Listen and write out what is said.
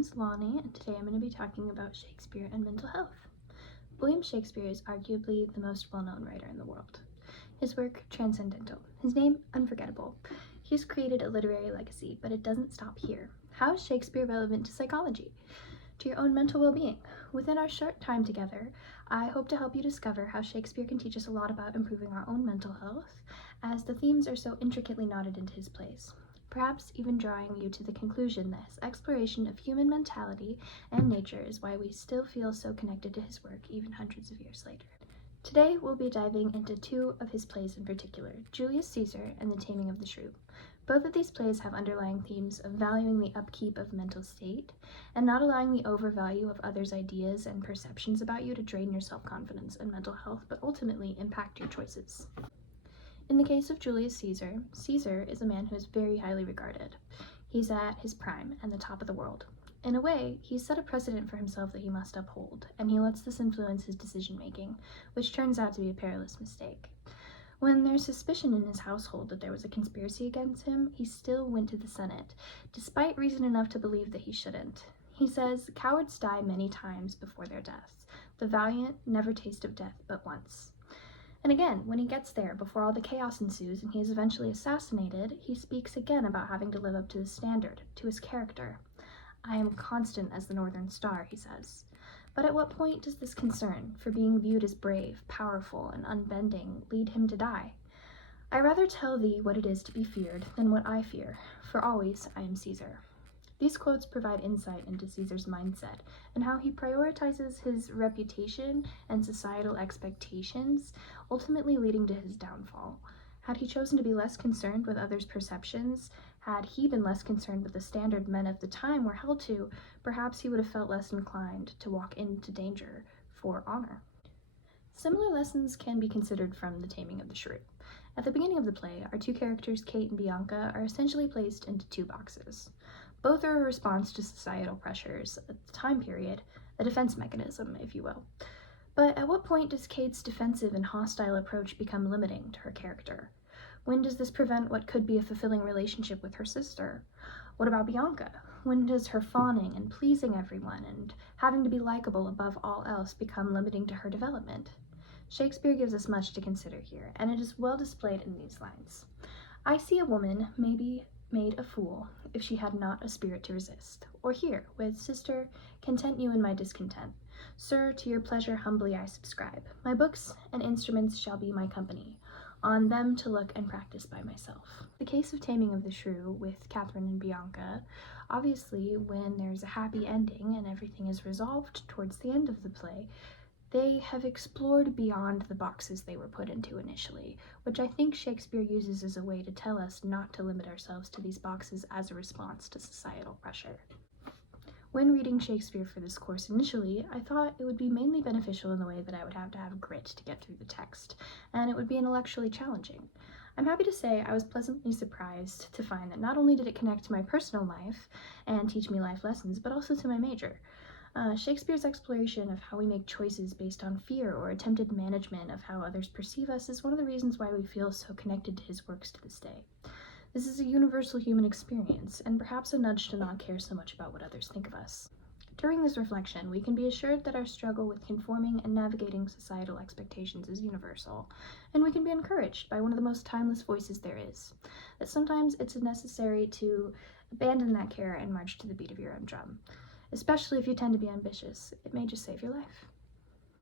name's Lonnie, and today I'm going to be talking about Shakespeare and mental health. William Shakespeare is arguably the most well-known writer in the world. His work, transcendental. His name, unforgettable. He's created a literary legacy, but it doesn't stop here. How is Shakespeare relevant to psychology? To your own mental well-being? Within our short time together, I hope to help you discover how Shakespeare can teach us a lot about improving our own mental health, as the themes are so intricately knotted into his plays. Perhaps even drawing you to the conclusion that his exploration of human mentality and nature is why we still feel so connected to his work even hundreds of years later. Today we'll be diving into two of his plays in particular, Julius Caesar and The Taming of the Shrew. Both of these plays have underlying themes of valuing the upkeep of mental state and not allowing the overvalue of others' ideas and perceptions about you to drain your self-confidence and mental health, but ultimately impact your choices. In the case of Julius Caesar, Caesar is a man who is very highly regarded. He's at his prime and the top of the world. In a way, he's set a precedent for himself that he must uphold, and he lets this influence his decision-making, which turns out to be a perilous mistake. When there's suspicion in his household that there was a conspiracy against him, he still went to the Senate, despite reason enough to believe that he shouldn't. He says, "Cowards die many times before their deaths. The valiant never taste of death but once." And again, when he gets there, before all the chaos ensues and he is eventually assassinated, he speaks again about having to live up to the standard, to his character. "I am constant as the northern star," he says. But at what point does this concern for being viewed as brave, powerful, and unbending lead him to die? "I rather tell thee what it is to be feared than what I fear, for always I am Caesar." These quotes provide insight into Caesar's mindset and how he prioritizes his reputation and societal expectations, ultimately leading to his downfall. Had he chosen to be less concerned with others' perceptions, had he been less concerned with the standard men of the time were held to, perhaps he would have felt less inclined to walk into danger for honor. Similar lessons can be considered from The Taming of the Shrew. At the beginning of the play, our two characters, Kate and Bianca, are essentially placed into two boxes. Both are a response to societal pressures at the time period, a defense mechanism, if you will. But at what point does Kate's defensive and hostile approach become limiting to her character? When does this prevent what could be a fulfilling relationship with her sister? What about Bianca? When does her fawning and pleasing everyone and having to be likable above all else become limiting to her development? Shakespeare gives us much to consider here, and it is well displayed in these lines. "I see a woman maybe made a fool if she had not a spirit to resist." Or here, with "Sister, content you in my discontent. Sir, to your pleasure humbly I subscribe. My books and instruments shall be my company. On them to look and practice by myself." The case of Taming of the Shrew with Catherine and Bianca, obviously when there's a happy ending and everything is resolved towards the end of the play, they have explored beyond the boxes they were put into initially, which I think Shakespeare uses as a way to tell us not to limit ourselves to these boxes as a response to societal pressure. When reading Shakespeare for this course initially, I thought it would be mainly beneficial in the way that I would have to have grit to get through the text, and it would be intellectually challenging. I'm happy to say I was pleasantly surprised to find that not only did it connect to my personal life and teach me life lessons, but also to my major. Shakespeare's exploration of how we make choices based on fear or attempted management of how others perceive us is one of the reasons why we feel so connected to his works to this day. This is a universal human experience, and perhaps a nudge to not care so much about what others think of us. During this reflection, we can be assured that our struggle with conforming and navigating societal expectations is universal, and we can be encouraged by one of the most timeless voices there is, that sometimes it's necessary to abandon that care and march to the beat of your own drum. Especially if you tend to be ambitious, it may just save your life.